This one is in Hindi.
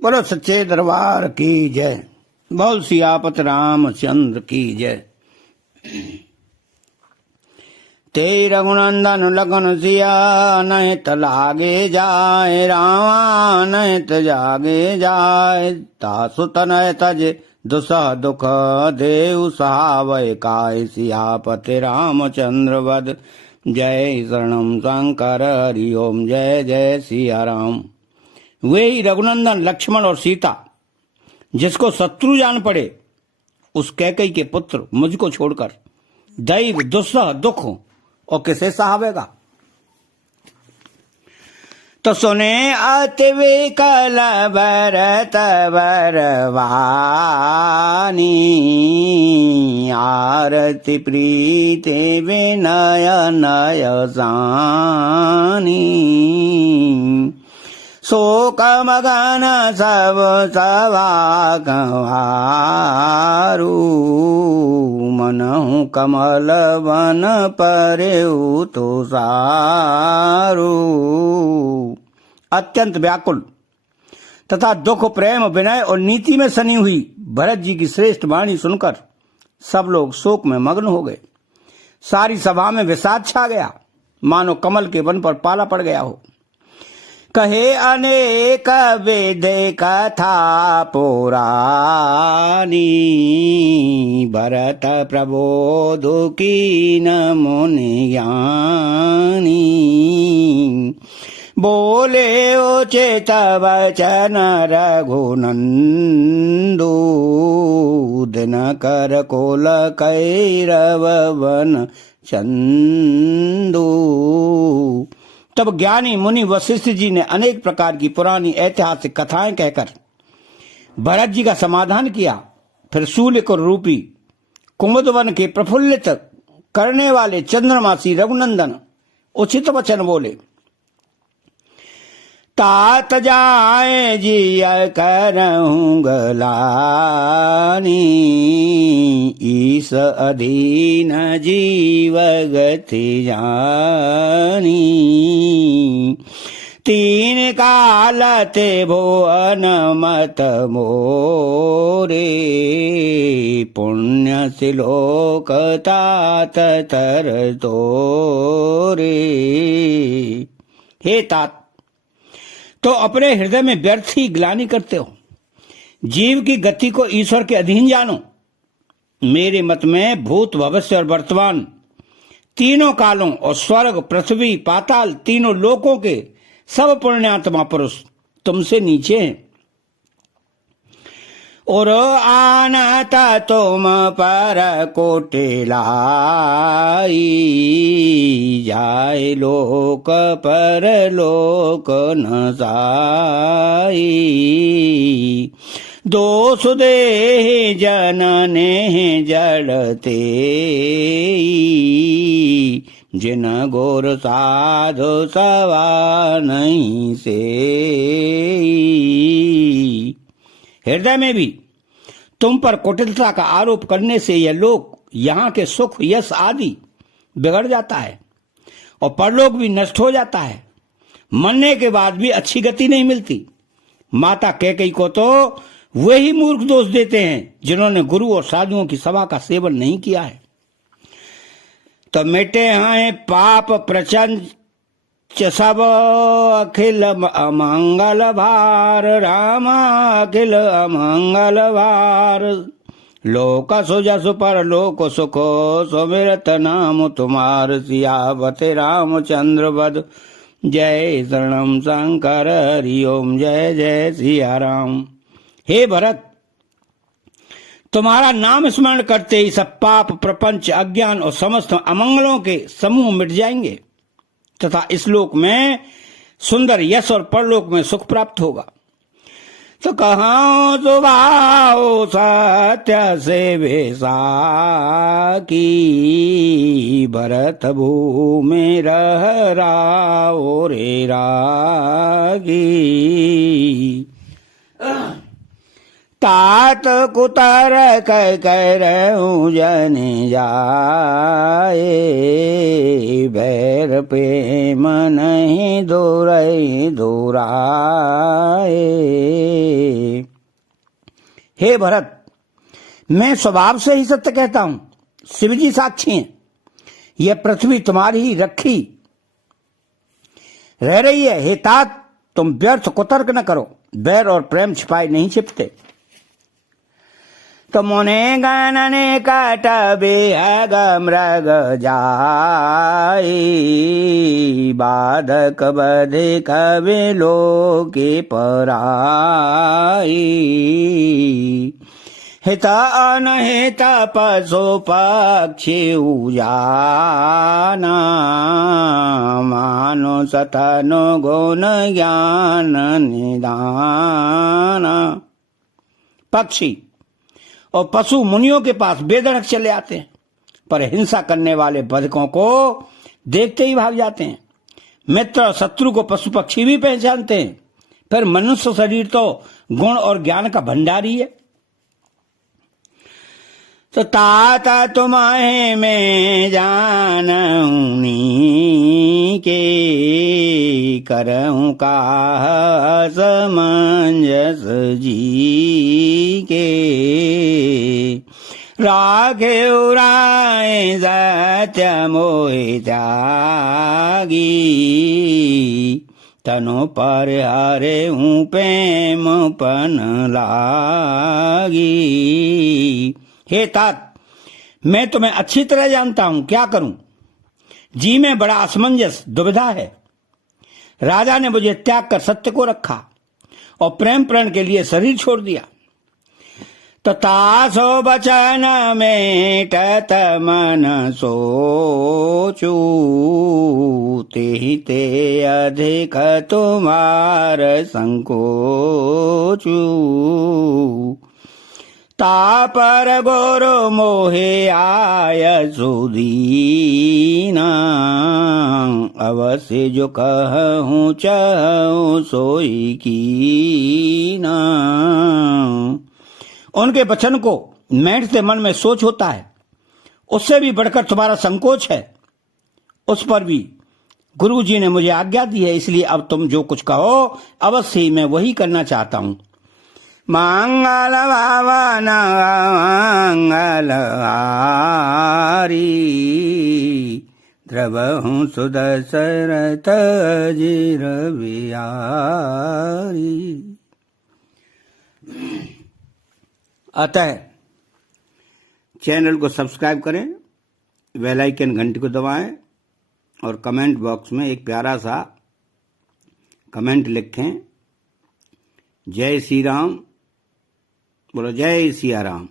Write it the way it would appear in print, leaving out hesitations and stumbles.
बोलो सच्चे दरबार की जय। बोल सियापत रामचंद्र की जय। ते रघुनंदन लगन सिया नहीं त लागे जाए, रामा नहीं त जागे जाए। तासु तनय तज दुसह दुख देव सहावय काय, सियापति रामचंद्र वद जय शरणम शंकर हरि ओम। जय जय सिया राम। वे ही रघुनंदन लक्ष्मण और सीता जिसको शत्रु जान पड़े, उस कैकई के पुत्र मुझको छोड़कर दैव दुस्सह दुख और किसे सहावेगा। तो सुने अति विकल भरत बरवानी, आरती प्रीति विनय नय सानी। शोक मगन सब सवा गंवारू, मनहु कमल वन परेउ तो सारू। अत्यंत व्याकुल तथा दुख प्रेम विनय और नीति में सनी हुई भरत जी की श्रेष्ठ वाणी सुनकर सब लोग शोक में मग्न हो गए। सारी सभा में विषाद छा गया, मानो कमल के वन पर पाला पड़ गया हो। कहे अनेक वेदे कथा पुरानी, भरत प्रबोध कीन मुनि ज्ञानी। बोले उचित वचन रघुनंदू, दिनकर कोल कैरव वन चंदू। तब ज्ञानी मुनि वशिष्ठ जी ने अनेक प्रकार की पुरानी ऐतिहासिक कथाएं कहकर भरत जी का समाधान किया। फिर शूल को रूपी कुमुदवन के प्रफुल्लित करने वाले चंद्रमासी रघुनंदन उचित वचन बोले। तात जाए जिय करहूं गलानी, ईस अधीन जीव गति जानी। तीन काल ते भुवन मत मोरे, पुण्य सिलोक तात तर तोरे। हे तात, तो अपने हृदय में व्यर्थ ही ग्लानि करते हो। जीव की गति को ईश्वर के अधीन जानो। मेरे मत में भूत भविष्य और वर्तमान तीनों कालों और स्वर्ग पृथ्वी पाताल तीनों लोकों के सब पुण्यात्मा पुरुष तुमसे नीचे हैं। और आनता तुम पर कोटि लाई, जाय लोक पर लोक न जाई। दोष दे जनने जड़ते, जिन गोर साधु सवा नहीं से। हृदय में भी तुम पर कुटिलता का आरोप करने से यह लोक, यहाँ के सुख यश आदि बिगड़ जाता है और परलोक भी नष्ट हो जाता है। मरने के बाद भी अच्छी गति नहीं मिलती। माता कैकेयी को तो वे ही मूर्ख दोष देते हैं जिन्होंने गुरु और साधुओं की सभा का सेवन नहीं किया है। तो मिटे हैं पाप प्रचंड सब अखिल अमंगल भार, रामा अखिल अमंगल भार। लोक सुजस पर लोक सुखो, सुमिरत नाम तुम्हार। सियापति रामचंद्र वद जय शरणम शंकर हरि ओम। जय जय सिया राम। हे भरत, तुम्हारा नाम स्मरण करते ही सब पाप प्रपंच अज्ञान और समस्त अमंगलों के समूह मिट जाएंगे तथा इस लोक में सुंदर यश और परलोक में सुख प्राप्त होगा। तो कहाँ सुभाओ सत्य से वेसा की, भरत भूमि रह राओ रे रागी। तात कुतर कह करहूं जन जाए, बैर प्रेम नहीं दोरई दोराए। हे भरत, मैं स्वभाव से ही सत्य कहता हूं, शिव जी साक्षी हैं। यह पृथ्वी तुम्हारी ही रखी रह रही है। हे तात, तुम व्यर्थ कुतर्क न करो, बैर और प्रेम छिपाए नहीं छिपते। तो मुने गणने कटबे अग मृग जाई, बाधक बधे कवे लोके पराई। हित अनहित पशु पक्षी उजाना, मानुष तनु गुण ज्ञान निदाना। पक्षी और पशु मुनियों के पास बेधड़क चले आते हैं, पर हिंसा करने वाले बधकों को देखते ही भाग जाते हैं। मित्र और शत्रु को पशु पक्षी भी पहचानते हैं, फिर मनुष्य शरीर तो गुण और ज्ञान का भंडार ही है। तो ताता तुम्हें मैं जानऊनी के, करऊं का समंजस जी के। राखे उराए सत्य मोहि त्यागी, तनु पर हरे हूँ प्रेम पन लागी। हे तात, मैं तुम्हें अच्छी तरह जानता हूं, क्या करूं? जी में बड़ा असमंजस दुविधा है। राजा ने मुझे त्याग कर सत्य को रखा और प्रेम प्रण के लिए शरीर छोड़ दिया। ततासो बचन में टत मन सोचू, ते अधिक तुम्हार संकोचू। तापर गोरो मोहे आय सुदीना, अवश्य जो कहूँ चाहूँ सोई कीना। उनके वचन को मैंटते मन में सोच होता है, उससे भी बढ़कर तुम्हारा संकोच है। उस पर भी गुरु जी ने मुझे आज्ञा दी है, इसलिए अब तुम जो कुछ कहो अवश्य ही मैं वही करना चाहता हूं। मंगल भवन मंगल हारी, द्रवहूँ सुदशरथ जिर बिहारी। अतः चैनल को सब्सक्राइब करें, बेल आइकन घंटी को दबाएं और कमेंट बॉक्स में एक प्यारा सा कमेंट लिखें। जय श्री राम, बोलो जय सिया राम।